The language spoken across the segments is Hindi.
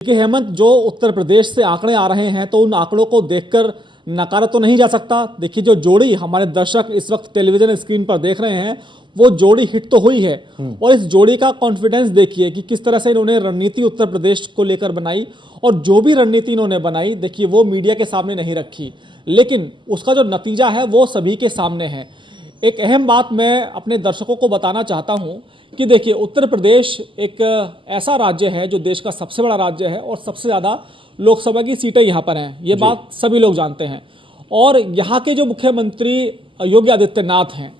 देखिए हेमंत, जो उत्तर प्रदेश से आंकड़े आ रहे हैं तो उन आंकड़ों को देखकर नकारा तो नहीं जा सकता। देखिए, जो जोड़ी हमारे दर्शक इस वक्त टेलीविजन स्क्रीन पर देख रहे हैं वो जोड़ी हिट तो हुई है। और इस जोड़ी का कॉन्फिडेंस देखिए कि किस तरह से इन्होंने रणनीति उत्तर प्रदेश को लेकर बनाई। और जो भी रणनीति इन्होंने बनाई, देखिए वो मीडिया के सामने नहीं रखी, लेकिन उसका जो नतीजा है वो सभी के सामने है। एक अहम बात मैं अपने दर्शकों को बताना चाहता हूं कि देखिए, उत्तर प्रदेश एक ऐसा राज्य है जो देश का सबसे बड़ा राज्य है और सबसे ज़्यादा लोकसभा की सीटें यहाँ पर हैं। ये बात सभी लोग जानते हैं। और यहाँ के जो मुख्यमंत्री योगी आदित्यनाथ हैं,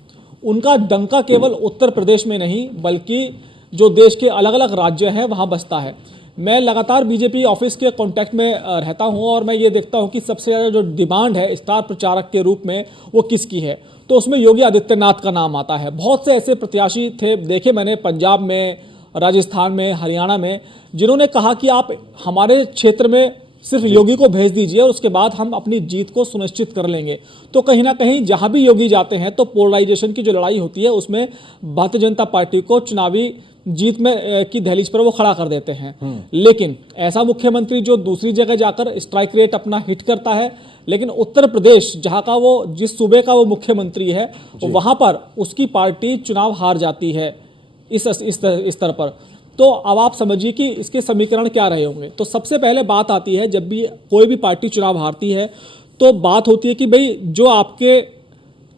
उनका डंका केवल उत्तर प्रदेश में नहीं बल्कि जो देश के अलग अलग राज्य हैं वहाँ बजता है। मैं लगातार बीजेपी ऑफिस के कांटेक्ट में रहता हूं और मैं ये देखता हूं कि सबसे ज़्यादा जो डिमांड है स्टार प्रचारक के रूप में वो किसकी है, तो उसमें योगी आदित्यनाथ का नाम आता है। बहुत से ऐसे प्रत्याशी थे, देखे मैंने पंजाब में, राजस्थान में, हरियाणा में, जिन्होंने कहा कि आप हमारे क्षेत्र में सिर्फ योगी को भेज दीजिए और उसके बाद हम अपनी जीत को सुनिश्चित कर लेंगे। तो कहीं ना कहीं जहां भी योगी जाते हैं तो पोलराइजेशन की जो लड़ाई होती है उसमें भारतीय जनता पार्टी को चुनावी जीत में की दहलीज पर वो खड़ा कर देते हैं। लेकिन ऐसा मुख्यमंत्री जो दूसरी जगह जाकर स्ट्राइक रेट अपना हिट करता है, लेकिन उत्तर प्रदेश जहां का वो, जिस सूबे का वो मुख्यमंत्री है, वहां पर उसकी पार्टी चुनाव हार जाती है इस स्तर पर। तो अब आप समझिए कि इसके समीकरण क्या रहे होंगे। तो सबसे पहले बात आती है, जब भी कोई भी पार्टी चुनाव हारती है तो बात होती है कि भाई जो आपके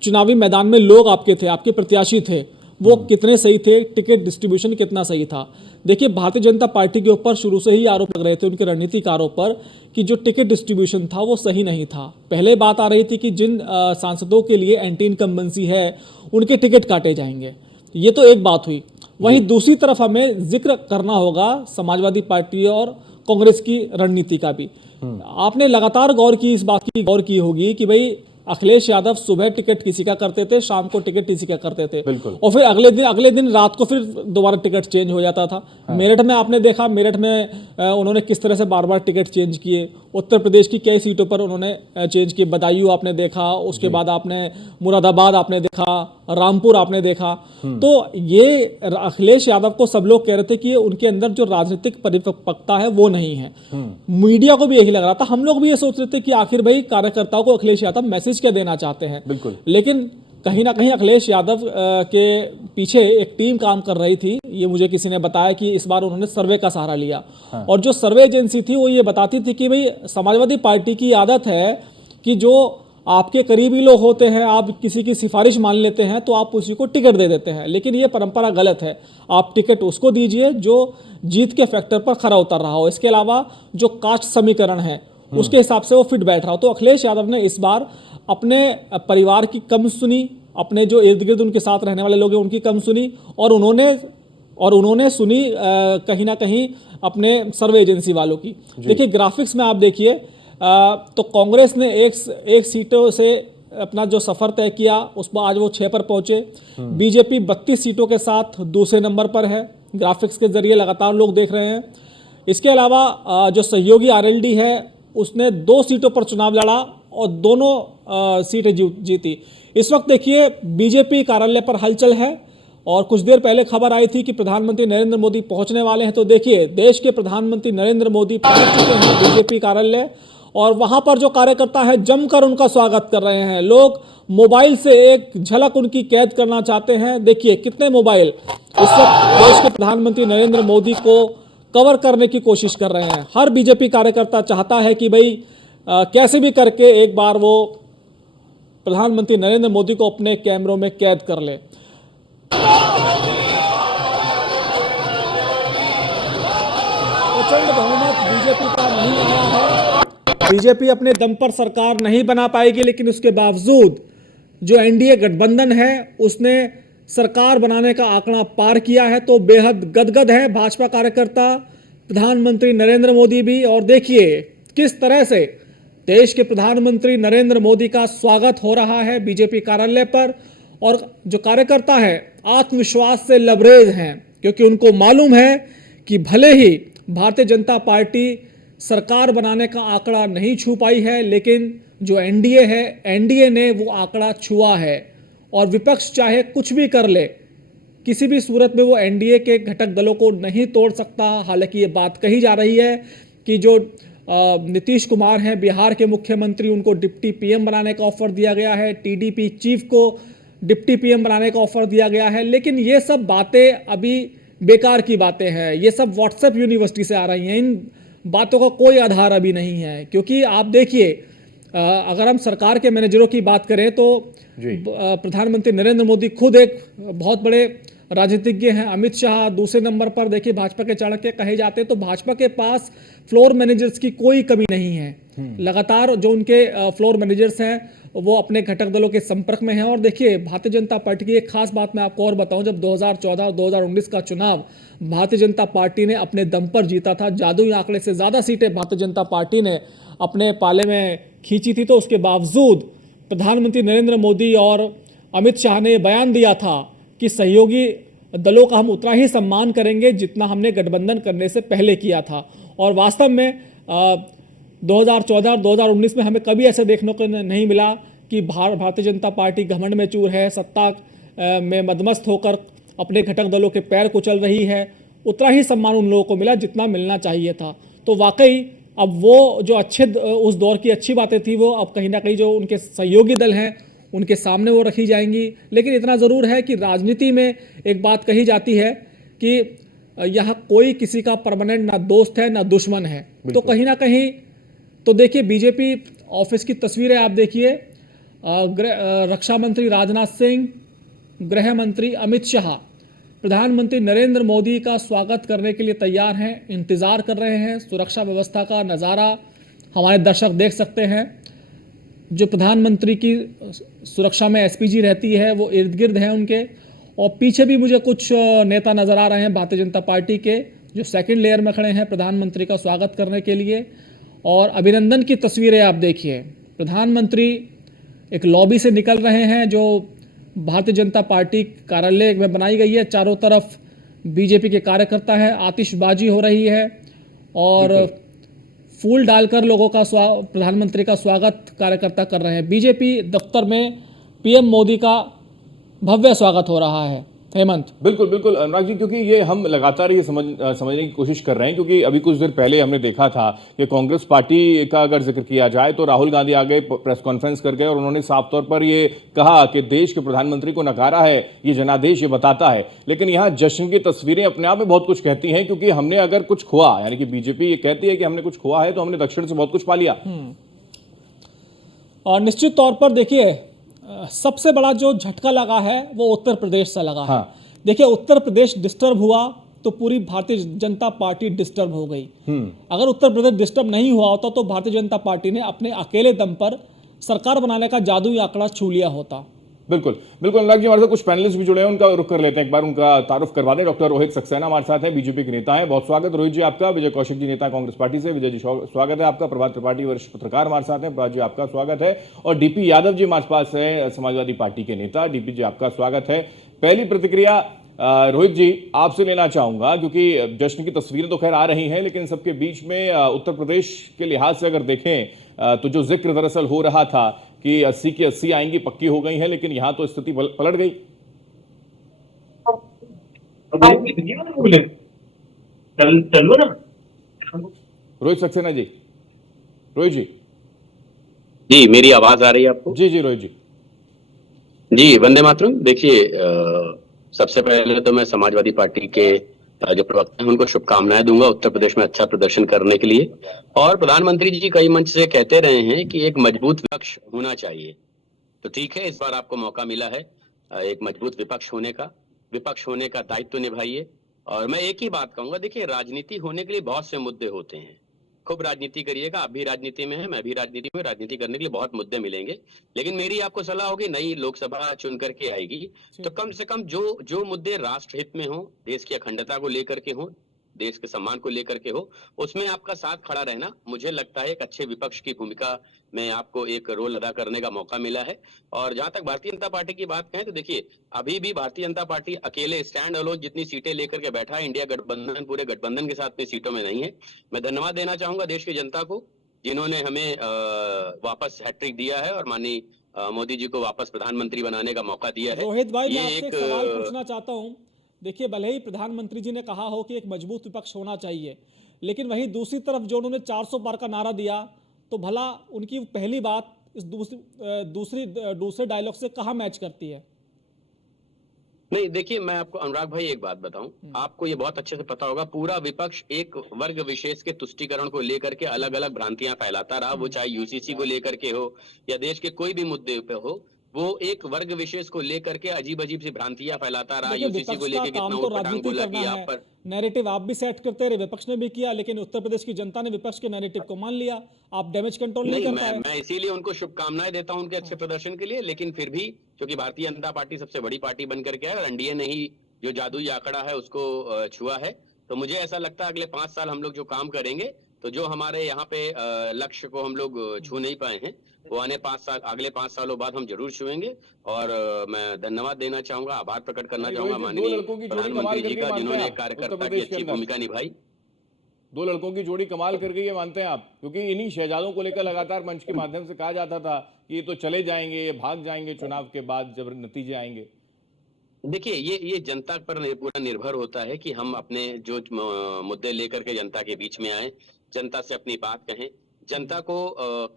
चुनावी मैदान में लोग आपके थे, आपके प्रत्याशी थे, वो कितने सही थे, टिकट डिस्ट्रीब्यूशन कितना सही था। देखिए, भारतीय जनता पार्टी के ऊपर शुरू से ही आरोप लग रहे थे उनके रणनीतिकारों पर कि जो टिकट डिस्ट्रीब्यूशन था वो सही नहीं था। पहले बात आ रही थी कि जिन सांसदों के लिए एंटी इनकम्बेंसी है उनके टिकट काटे जाएंगे, ये तो एक बात हुई। वहीं दूसरी तरफ हमें जिक्र करना होगा समाजवादी पार्टी और कांग्रेस की रणनीति का भी। आपने लगातार इस बात की गौर की होगी कि भाई अखिलेश यादव सुबह टिकट किसी का करते थे, शाम को टिकट किसी का करते थे, और फिर अगले दिन रात को फिर दोबारा टिकट चेंज हो जाता था। मेरठ में आपने देखा, मेरठ में उन्होंने किस तरह से बार बार टिकट चेंज किए। उत्तर प्रदेश की कई सीटों पर उन्होंने चेंज किए। बदायूं आपने देखा, उसके बाद आपने मुरादाबाद आपने देखा, रामपुर आपने देखा। तो ये अखिलेश यादव को सब लोग कह रहे थे कि उनके अंदर जो राजनीतिक परिपक्वता है वो नहीं है। मीडिया को भी यही लग रहा था, हम लोग भी ये सोच रहे थे कि आखिर भाई कार्यकर्ताओं को अखिलेश यादव मैसेज क्या देना चाहते हैं। बिल्कुल। लेकिन कहीं ना कहीं अखिलेश यादव के पीछे एक टीम काम कर रही थी। ये मुझे किसी ने बताया कि इस बार उन्होंने सर्वे का सहारा लिया। और जो सर्वे एजेंसी थी वो ये बताती थी कि भाई समाजवादी पार्टी की आदत है कि जो आपके करीबी लोग होते हैं, आप किसी की सिफारिश मान लेते हैं तो आप उसी को टिकट दे देते हैं। लेकिन ये परंपरा गलत है, आप टिकट उसको दीजिए जो जीत के फैक्टर पर खरा उतर रहा हो। इसके अलावा जो कास्ट समीकरण है उसके हिसाब से वो फिट बैठ रहा हो। तो अखिलेश यादव ने इस बार अपने परिवार की कम सुनी, अपने जो इर्द गिर्द उनके साथ रहने वाले लोग हैं उनकी कम सुनी, और उन्होंने सुनी कहीं ना कहीं अपने सर्वे एजेंसी वालों की। देखिए, ग्राफिक्स में आप देखिए तो कांग्रेस ने एक सीटों से अपना जो सफर तय किया उस पर आज वो 6 पर पहुंचे। बीजेपी 32 सीटों के साथ दूसरे नंबर पर है, ग्राफिक्स के जरिए लगातार लोग देख रहे हैं। इसके अलावा जो सहयोगी आरएलडी है उसने 2 सीटों पर चुनाव लड़ा और दोनों सीटें जीती। इस वक्त देखिए बीजेपी कार्यालय पर हलचल है और कुछ देर पहले खबर आई थी कि प्रधानमंत्री नरेंद्र मोदी पहुंचने वाले हैं। तो देखिए, देश के प्रधानमंत्री नरेंद्र मोदी पहुंच चुके हैं बीजेपी कार्यालय और वहां पर जो कार्यकर्ता है जमकर उनका स्वागत कर रहे हैं। लोग मोबाइल से एक झलक उनकी कैद करना चाहते हैं। देखिए कितने मोबाइल इस वक्त देश के प्रधानमंत्री नरेंद्र मोदी को कवर करने की कोशिश कर रहे हैं। हर बीजेपी कार्यकर्ता चाहता है कि भाई कैसे भी करके एक बार वो प्रधानमंत्री नरेंद्र मोदी को अपने कैमरों में कैद कर ले। प्रचंड बहुमत बीजेपी का नहीं आया है। बीजेपी अपने दम पर सरकार नहीं बना पाएगी, लेकिन उसके बावजूद जो एनडीए गठबंधन है उसने सरकार बनाने का आंकड़ा पार किया है। तो बेहद गदगद है भाजपा कार्यकर्ता, प्रधानमंत्री नरेंद्र मोदी भी। और देखिए किस तरह से देश के प्रधानमंत्री नरेंद्र मोदी का स्वागत हो रहा है बीजेपी कार्यालय पर। और जो कार्यकर्ता है आत्मविश्वास से लबरेज हैं, क्योंकि उनको मालूम है कि भले ही भारतीय जनता पार्टी सरकार बनाने का आंकड़ा नहीं छू पाई है, लेकिन जो एनडीए है, एनडीए ने वो आंकड़ा छुआ है। और विपक्ष चाहे कुछ भी कर ले, किसी भी सूरत में वो एनडीए के घटक दलों को नहीं तोड़ सकता। हालांकि ये बात कही जा रही है कि जो नीतीश कुमार हैं बिहार के मुख्यमंत्री, उनको डिप्टी पीएम बनाने का ऑफर दिया गया है, टीडीपी चीफ को डिप्टी पीएम बनाने का ऑफर दिया गया है। लेकिन ये सब बातें अभी बेकार की बातें हैं, ये सब व्हाट्सएप यूनिवर्सिटी से आ रही हैं, इन बातों का कोई आधार अभी नहीं है। क्योंकि आप देखिए, अगर हम सरकार के मैनेजरों की बात करें तो प्रधानमंत्री नरेंद्र मोदी खुद एक बहुत बड़े राजनीतिज्ञ हैं। अमित शाह दूसरे नंबर पर देखिए भाजपा के चाणक्य कहे जाते हैं। तो भाजपा के पास फ्लोर मैनेजर्स की कोई कमी नहीं है। लगातार जो उनके फ्लोर मैनेजर्स हैं वो अपने घटक दलों के संपर्क में हैं। और देखिए, भारतीय जनता पार्टी की एक खास बात मैं आपको और बताऊं, जब 2014 और 2019 का चुनाव भारतीय जनता पार्टी ने अपने दम पर जीता था, जादुई आंकड़े से ज्यादा सीटें भारतीय जनता पार्टी ने अपने पाले में खींची थी, तो उसके बावजूद प्रधानमंत्री नरेंद्र मोदी और अमित शाह ने बयान दिया था कि सहयोगी दलों का हम उतना ही सम्मान करेंगे जितना हमने गठबंधन करने से पहले किया था। और वास्तव में 2014 और 2019 में हमें कभी ऐसे देखने को नहीं मिला कि भारतीय जनता पार्टी घमंड में चूर है, सत्ता में मदमस्त होकर अपने घटक दलों के पैर कुचल रही है। उतना ही सम्मान उन लोगों को मिला जितना मिलना चाहिए था। तो वाकई अब वो जो उस दौर की अच्छी बातें थी, वो अब कहीं ना कहीं जो उनके सहयोगी दल हैं उनके सामने वो रखी जाएंगी। लेकिन इतना ज़रूर है कि राजनीति में एक बात कही जाती है कि यहाँ कोई किसी का परमानेंट ना दोस्त है ना दुश्मन है। तो कहीं ना कहीं तो देखिए, बीजेपी ऑफिस की तस्वीरें आप देखिए, रक्षा मंत्री राजनाथ सिंह, गृह मंत्री अमित शाह प्रधानमंत्री नरेंद्र मोदी का स्वागत करने के लिए तैयार हैं, इंतजार कर रहे हैं। सुरक्षा व्यवस्था का नज़ारा हमारे दर्शक देख सकते हैं। जो प्रधानमंत्री की सुरक्षा में एसपीजी रहती है वो इर्द गिर्द हैं उनके, और पीछे भी मुझे कुछ नेता नजर आ रहे हैं भारतीय जनता पार्टी के, जो सेकंड लेयर में खड़े हैं प्रधानमंत्री का स्वागत करने के लिए। और अभिनंदन की तस्वीरें आप देखिए, प्रधानमंत्री एक लॉबी से निकल रहे हैं जो भारतीय जनता पार्टी कार्यालय में बनाई गई है। चारों तरफ बीजेपी के कार्यकर्ता हैं, आतिशबाजी हो रही है और फूल डालकर लोगों का प्रधानमंत्री का स्वागत कार्यकर्ता कर रहे हैं। बीजेपी दफ्तर में पीएम मोदी का भव्य स्वागत हो रहा है। हेमंत, बिल्कुल बिल्कुल अनुराग जी, क्योंकि ये हम लगातार ये समझने की कोशिश कर रहे हैं, क्योंकि अभी कुछ देर पहले हमने देखा था कि कांग्रेस पार्टी का अगर जिक्र किया जाए तो राहुल गांधी आगे प्रेस कॉन्फ्रेंस कर गए और उन्होंने साफ तौर पर ये कहा कि देश के प्रधानमंत्री को नकारा है, ये जनादेश ये बताता है। लेकिन यहाँ जश्न की तस्वीरें अपने आप में बहुत कुछ कहती हैं, क्योंकि हमने अगर कुछ खोआ, यानी कि बीजेपी ये कहती है कि हमने कुछ खोआ है, तो हमने दक्षिण से बहुत कुछ पा लिया। और निश्चित तौर पर देखिए, सबसे बड़ा जो झटका लगा है वो उत्तर प्रदेश से लगा है। देखिए, उत्तर प्रदेश डिस्टर्ब हुआ तो पूरी भारतीय जनता पार्टी डिस्टर्ब हो गई। अगर उत्तर प्रदेश डिस्टर्ब नहीं हुआ होता तो भारतीय जनता पार्टी ने अपने अकेले दम पर सरकार बनाने का जादुई आंकड़ा छू लिया होता। बिल्कुल बिल्कुल अनुराग जी, हमारे साथ कुछ पैनलिस्ट भी जुड़े हैं, उनका रुख कर लेते हैं, एक बार उनका तारुफ करवा दें। डॉक्टर रोहित सक्सेना हमारे साथ हैं, बीजेपी के नेता हैं। बहुत स्वागत रोहित जी आपका। विजय कौशिक जी, नेता कांग्रेस पार्टी से, विजय जी स्वागत है आपका। प्रभात त्रिपाठी वरिष्ठ पत्रकार हमारे साथ हैं, प्रभात जी आपका स्वागत है। और डीपी यादव जी हमारे पास है, समाजवादी पार्टी के नेता। डीपी जी आपका स्वागत है। पहली प्रतिक्रिया रोहित जी आपसे लेना चाहूंगा, क्योंकि जश्न की तस्वीरें तो खैर आ रही हैं, लेकिन सबके बीच में उत्तर प्रदेश के लिहाज से अगर देखें तो जो जिक्र दरअसल हो रहा था कि 80 की 80 आएंगी, पक्की हो गई हैं, लेकिन यहां तो स्थिति पलट गई। चलो ना रोहित सक्सेना जी। रोहित जी, जी मेरी आवाज आ रही है आपको? जी जी रोहित जी। जी, वंदे मातरम। देखिए, सबसे पहले तो मैं समाजवादी पार्टी के जो प्रवक्ता हैं उनको शुभकामनाएं दूंगा उत्तर प्रदेश में अच्छा प्रदर्शन करने के लिए। और प्रधानमंत्री जी कई मंच से कहते रहे हैं कि एक मजबूत विपक्ष होना चाहिए, तो ठीक है, इस बार आपको मौका मिला है एक मजबूत विपक्ष होने का दायित्व निभाइए। और मैं एक ही बात कहूंगा, देखिए, राजनीति होने के लिए बहुत से मुद्दे होते हैं, खूब राजनीति करिएगा। आप भी राजनीति में है, मैं भी राजनीति में, राजनीति करने के लिए बहुत मुद्दे मिलेंगे। लेकिन मेरी आपको सलाह होगी, नई लोकसभा चुन करके आएगी तो कम से कम जो मुद्दे राष्ट्र हित में हो, देश की अखंडता को लेकर के हो, देश के सम्मान को लेकर के हो, उसमें आपका साथ खड़ा रहना, मुझे लगता है एक अच्छे विपक्ष की भूमिका में आपको एक रोल अदा करने का मौका मिला है। और जहां तक भारतीय जनता पार्टी की बात कहें तो देखिए, अभी भी भारतीय जनता पार्टी अकेले स्टैंड अलोन जितनी सीटें लेकर के बैठा है, इंडिया गठबंधन पूरे गठबंधन के साथ में सीटों में नहीं है। मैं धन्यवाद देना चाहूंगा देश की जनता को, जिन्होंने हमें वापस हैट्रिक दिया है और माननीय मोदी जी को वापस प्रधानमंत्री बनाने का मौका दिया है। रोहित भाई, मैं आपसे एक सवाल पूछना चाहता हूं। देखिए, भले ही प्रधानमंत्री जी ने कहा हो कि एक मजबूत विपक्ष होना चाहिए, लेकिन वहीं दूसरी तरफ जो उन्होंने 400 पार का नारा दिया, तो भला उनकी पहली बात इस दूसरे डायलॉग से कहाँ मैच करती है? नहीं, देखिए, मैं आपको अनुराग भाई एक बात बताऊं, आपको ये बहुत अच्छे से पता होगा, पूरा विपक्ष एक वर्ग विशेष के तुष्टीकरण को लेकर के अलग अलग भ्रांतियां फैलाता रहा, वो चाहे यूसीसी को लेकर के हो या देश के कोई भी मुद्दे पे हो, वो एक वर्ग विशेष को लेकर के अजीब अजीब सी भ्रांतियां फैलाता रहा। देखिए, यूसीसी को विपक्ष का लेकर काम कितना तो उटपटांग राजनीति बोला करना कि है, आप पर नैरेटिव आप भी सेट करते रहे, विपक्ष ने भी किया, लेकिन उत्तर प्रदेश की जनता ने विपक्ष के नैरेटिव को मान लिया, आप डैमेज कंट्रोल नहीं कर पाए। मैं इसीलिए उनको शुभकामनाएं देता हूं उनके अच्छे प्रदर्शन के लिए, लेकिन फिर भी क्योंकि भारतीय जनता पार्टी सबसे बड़ी पार्टी बनकर के है और एनडीए ने ही जो जादुई आंकड़ा है उसको छुआ है, तो मुझे ऐसा लगता है अगले 5 साल हम लोग जो काम करेंगे, तो जो हमारे यहाँ पे लक्ष्य को हम लोग छू नहीं पाए हैं, वो अगले 5 सालों बाद हम जरूर छुएंगे। और मैं धन्यवाद देना चाहूंगा, आभार प्रकट करना चाहूंगा माननीय प्रधानमंत्री जी का, जिन्होंने कार्यकर्ता की अच्छी भूमिका निभाई। 2 लड़कों की जोड़ी कमाल कर गई, ये मानते हैं आप? क्योंकि इन्हीं शहजादों को लेकर लगातार मंच के माध्यम से कहा जाता था कि ये तो चले जाएंगे, ये भाग जाएंगे चुनाव के बाद जब नतीजे आएंगे। देखिए, ये जनता पर पूरा निर्भर होता है कि हम अपने जो मुद्दे लेकर के जनता के बीच में आए, जनता से अपनी बात कहें। जनता को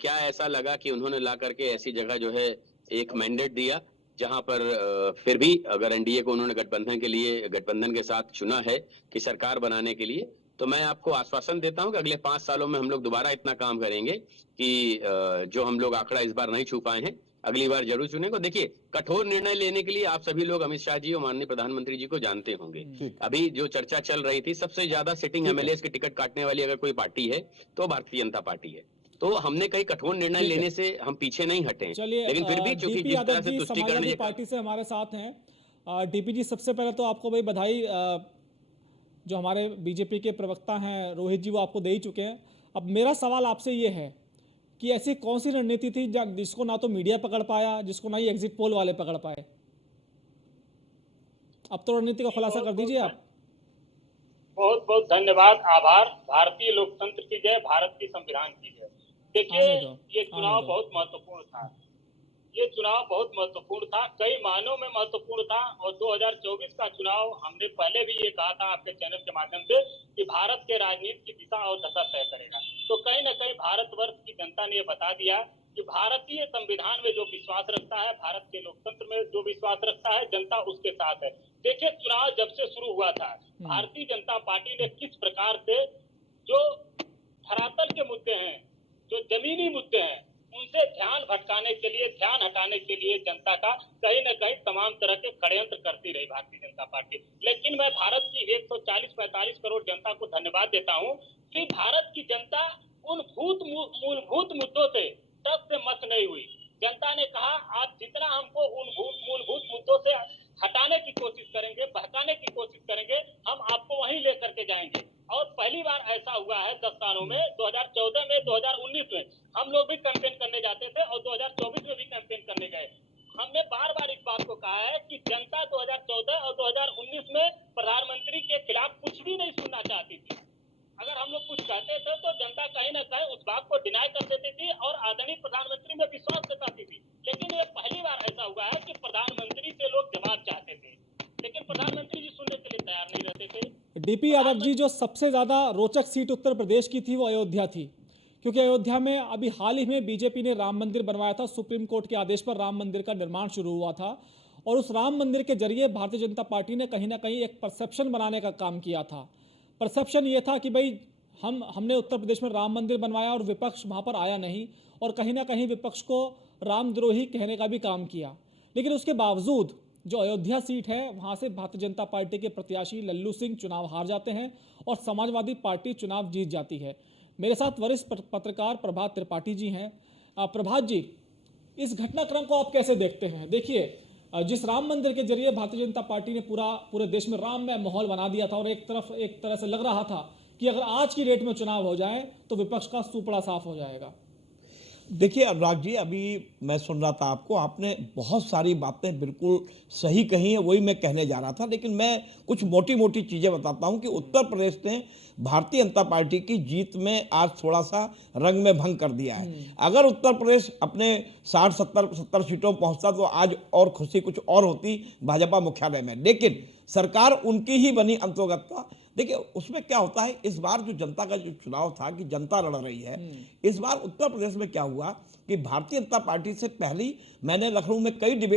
क्या ऐसा लगा कि उन्होंने ला करके ऐसी जगह जो है एक मैंडेट दिया, जहां पर फिर भी अगर एनडीए को उन्होंने गठबंधन के साथ चुना है कि सरकार बनाने के लिए, तो मैं आपको आश्वासन देता हूं कि अगले 5 सालों में हम लोग दोबारा इतना काम करेंगे कि जो हम लोग आंकड़ा इस बार नहीं छू पाए हैं, अगली बार जरूर चुनेंगे। देखिए, कठोर निर्णय लेने के लिए आप सभी लोग अमित शाह जी और माननीय प्रधानमंत्री जी को जानते होंगे। अभी जो चर्चा चल रही थी, सबसे ज्यादा सिटिंग एमएलए के टिकट काटने वाली अगर कोई पार्टी है तो भारतीय जनता पार्टी है। तो हमने कई कठोर निर्णय लेने से हम पीछे नहीं हटे, लेकिन फिर भी चूंकि जिस तरह से तुष्टीकरण पार्टी से हमारे साथ हैं। डीपी जी, सबसे पहले तो आपको भाई बधाई, जो हमारे बीजेपी के प्रवक्ता हैं रोहित जी, वो आपको दे ही चुके हैं। अब मेरा सवाल आपसे ये है कि ऐसी कौन सी रणनीति थी जिसको ना तो मीडिया पकड़ पाया, जिसको ना ही एग्जिट पोल वाले पकड़ पाए? अब तो रणनीति का खुलासा कर दीजिए आप। बहुत बहुत धन्यवाद, आभार। भारतीय लोकतंत्र की जय, भारत की संविधान की जय। देखिए, ये चुनाव बहुत महत्वपूर्ण था, ये चुनाव बहुत महत्वपूर्ण था, कई मायनों में महत्वपूर्ण था। और 2024 का चुनाव, हमने पहले भी ये कहा था आपके चैनल के माध्यम से कि भारत के राजनीति की दिशा और दशा तय करेगा। तो कहीं न कहीं भारतवर्ष की जनता ने ये बता दिया कि भारतीय संविधान में जो विश्वास रखता है, भारत के लोकतंत्र में जो विश्वास रखता है, जनता उसके साथ है। देखिए, चुनाव जब से शुरू हुआ था, भारतीय जनता पार्टी ने किस प्रकार से जो धरातल के मुद्दे हैं, जो जमीनी मुद्दे हैं, उनसे ध्यान भटकाने के लिए, ध्यान हटाने के लिए जनता का कहीं न कहीं तमाम तरह के षड्यंत्र करती रही भारतीय जनता पार्टी। लेकिन मैं भारत की 140-45 करोड़ जनता को धन्यवाद देता हूं कि भारत की जनता उन मूलभूत मुद्दों से टस से मस नहीं हुई। जनता ने कहा, आप जितना हमको उन मूलभूत मुद्दों से हटाने की कोशिश करेंगे, बहकाने की कोशिश करेंगे, हम आपको वहीं लेकर के जाएंगे। और पहली बार ऐसा हुआ है 10 सालों में, 2014 में, 2019 में हम लोग भी कैंपेन करने जाते थे और 2024 में भी कैंपेन करने गए। हमने बार बार इस बात को कहा है कि जनता 2014 और 2019 में प्रधानमंत्री के खिलाफ कुछ भी नहीं सुनना चाहती थी। अगर हम लोग कुछ कहते थे तो जनता कहीं ना कहीं उस बात को डिनाई कर देती थी और आदरणीय प्रधानमंत्री में विश्वास जताती थी। लेकिन ये पहली बार ऐसा हुआ है कि प्रधानमंत्री से लोग जवाब चाहते थे, लेकिन प्रधानमंत्री जी सुनने के लिए तैयार नहीं रहते थे। डीपी यादव जी, जो सबसे ज्यादा रोचक सीट उत्तर प्रदेश की थी वो अयोध्या थी, क्योंकि अयोध्या में अभी हाल ही में बीजेपी ने राम मंदिर बनवाया था। सुप्रीम कोर्ट के आदेश पर राम मंदिर का निर्माण शुरू हुआ था और उस राम मंदिर के जरिए भारतीय जनता पार्टी ने कहीं ना कहीं एक परसेप्शन बनाने का काम किया था। परसेप्शन ये था कि भाई हमने उत्तर प्रदेश में राम मंदिर बनवाया और विपक्ष वहाँ पर आया नहीं, और कहीं ना कहीं विपक्ष को रामद्रोही कहने का भी काम किया। लेकिन उसके बावजूद जो अयोध्या सीट है, वहाँ से भारतीय जनता पार्टी के प्रत्याशी लल्लू सिंह चुनाव हार जाते हैं और समाजवादी पार्टी चुनाव जीत जाती है। मेरे साथ वरिष्ठ पत्रकार प्रभात त्रिपाठी जी हैं। प्रभात जी, इस घटनाक्रम को आप कैसे देखते हैं? देखिए, जिस राम मंदिर के जरिए भारतीय जनता पार्टी ने पूरे देश में राममय माहौल बना दिया था और एक तरह से लग रहा था कि अगर आज की डेट में चुनाव हो जाए तो विपक्ष का सुपड़ा साफ हो जाएगा। देखिए अनुराग जी, अभी मैं सुन रहा था आपको, आपने बहुत सारी बातें बिल्कुल सही कही हैं, वही मैं कहने जा रहा था। लेकिन मैं कुछ मोटी मोटी चीज़ें बताता हूं कि उत्तर प्रदेश ने भारतीय जनता पार्टी की जीत में आज थोड़ा सा रंग में भंग कर दिया है। अगर उत्तर प्रदेश अपने 60-70 सीटों पहुंचता तो आज और खुशी कुछ और होती भाजपा मुख्यालय में, लेकिन सरकार उनकी ही बनी अंतर्गत था। देखिए उसमें क्या होता है, इस बार जो जनता का जो चुनाव था कि जनता लड़ रही है, इस बार उत्तर प्रदेश में क्या हुआ कि भारतीय जनता पार्टी से पहली मैंने लखनऊ में कई डिबेट